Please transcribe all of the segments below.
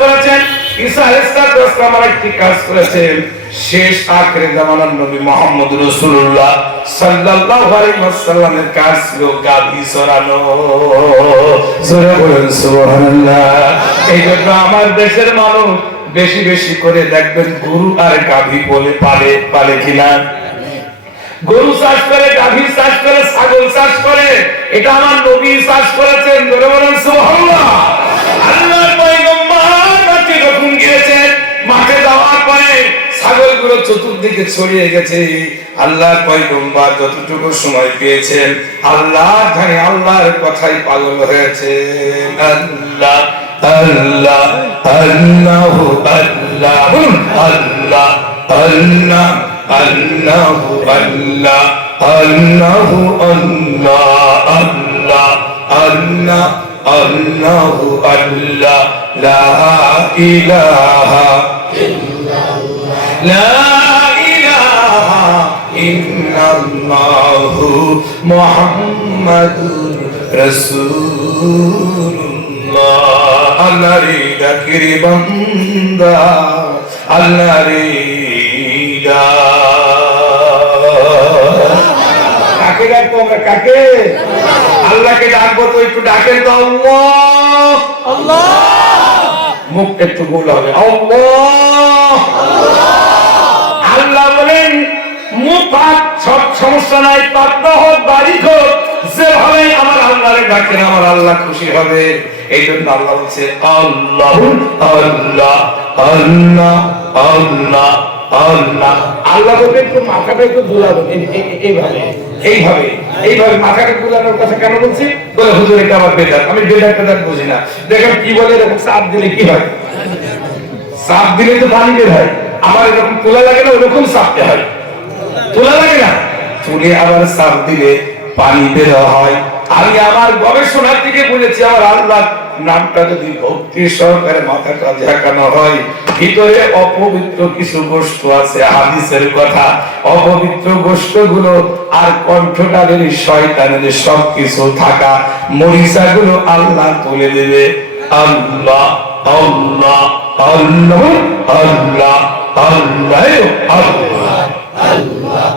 করেছেন, ঈসা আলাইহিস সালাম আরেকটি কাজ করেছেন। শেষ আখির জামানার নবী মুহাম্মদ রাসূলুল্লাহ সাল্লাল্লাহু আলাইহি ওয়াসাল্লামের কাজ ছিল গাভী চরানো। জোরে বলেন সুবহানাল্লাহ। এই জন্য আমার দেশের মানুষ বেশি বেশি করে দেখবেন গরু আর গাভী বলে পালে কিনা। গরু চাষ করে, গাভী চাষ করে, ছাগল চাষ করে। এটা আমার নবী চাষ করেছেন। জোরে বলেন সুবহানাল্লাহ। আল্লাহর পয়গম্বর মাঠে যখন গিয়েছেন, মাঠে যাওয়ার পরে ছাগলগুলো চতুর্দিকে ছড়িয়ে গেছে। আল্লাহর পয়গম্বর যতটুকু সময় পেয়েছেন আল্লাহ জানে আল্লাহর কথাই পাগল হয়েছে। আল্লাহ আল্লাহ আল্লাহ আল্লাহ বলুন, আল্লাহ আল্লাহ আল্লাহ আল্লাহ আল্লাহ আল্লাহ আল্লাহ আল্লাহ আল্লাহ আল্লাহ লা ইলাহা লা ইলাহা ইল্লাল্লাহু মুহাম্মাদুর রাসূলুল্লাহ। আল্লাহ রে ডাকের বান্দা, আল্লাহ রে কাকে ডাকবো আমরা? কাকে? আল্লাহকে ডাকবো তো একটু ডাকেন তো। আল্লাহ আল্লাহ, মুখ একটু গোল হবে। আল্লাহ আল্লাহ বলেন মুখ পাক সব সমস্যা নাই, পাক না হোক বাড়ি হোক, যেভাবে আমার আল্লাহরে ডাকেন আমার আল্লাহ খুশি হবে। এই জন্য আল্লাহ বলছে আল্লাহ আল্লাহ আল্লাহ আল্লাহ আল্লাহ। আল্লাহ বলতে একটু মাথাটা একটু দুলাবেন, এইভাবে এইভাবে এইভাবে মাথাটা দুলানোর কথা কেন বলছি? বলে হুজুর এটা আমার বেদাত। আমি বেদাত বুঝি না। দেখেন কি বলে, এরকম চাপ দিলে কি হয়? চাপ দিলে তো পানি বের হয়। আবার এরকম তোলা লাগে না, ওরকম চাপতে হয়। তোলা লাগে না, তুলে আবার চাপ দিলে পানি বের হয়। আমি আমার গবেষণার দিকে বলেছি, আমার আল্লাহ নামটা যদি ভক্তি সহকারে মাথাটা ঝাঁকানো হয়, ভিতরে অপবিত্র কিছু বস্তু আছে, হাদিসের কথা, অপবিত্র বস্তুগুলো আর কণ্ঠটাদের শয়তানের সবকিছু থাকা মরিচাগুলো আল্লাহ তুলে দেবে। আল্লাহ আল্লাহ আল্লাহ আল্লাহ আল্লাহ আল্লাহ আল্লাহ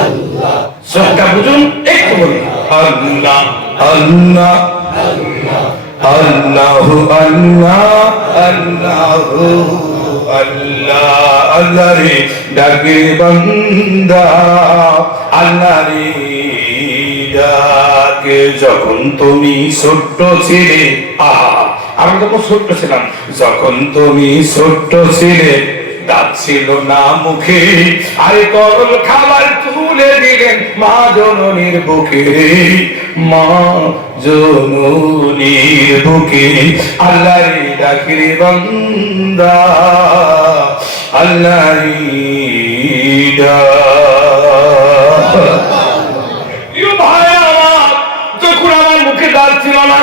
আল্লাহ। সবটা বুঝুন, একটু বলি আল্লাহ আল্লাহ আল্লাহ আল্লাহু আল্লাহ আল্লাহু আল্লাহ। আল্লাহ রে ডাকে বান্দা, আল্লাহ রে ডাকে। যখন তুমি ছোট্ট ছিলে, আমি যখন ছোট্ট ছিলাম, যখন তুমি ছোট্ট ছিলে, দাঁত ছিল না মুখে, আরে তরল খাবার তুলে দিলেন মা জননীর বুকে, মা জননীর বুকে। আল্লাহ রে ডাকে বান্দা, আল্লাহ রে ভাই আমার, যখন আমার মুখে দাঁত ছিল না,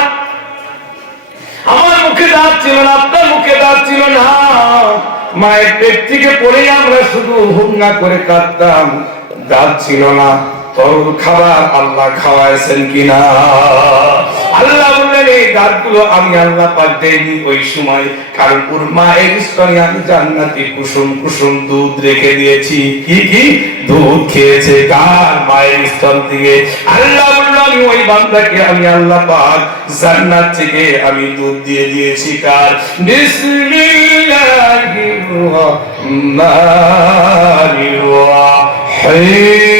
আমার মুখে দাঁত ছিল না, আপনার মুখে দাঁত ছিল না, মায়ের পেট থেকে পড়ে আমরা শুধু হুঙ্গা করে কাঁদতাম, দাঁত ছিল না। তরল খাবার আল্লাহ খাওয়াইছেন কিনা? আল্লাহ বললেন এই দাঁতগুলো আমি আল্লাহ পাক দেইনি ওই সময়, কারণ ওর মায়ের স্তনে আমি জান্নাতি কুসুম কুসুম দুধ রেখে দিয়েছি। কি কি দুধ খেয়েছে? কার? মায়ের স্তন থেকে। আল্লাহ বলল আমি ওই বান্দাকে আমি আল্লাহ পাক জান্নাত থেকে আমি দুধ দিয়ে দিয়েছি। কার? বিসমিল্লাহির রহমানির রহিম।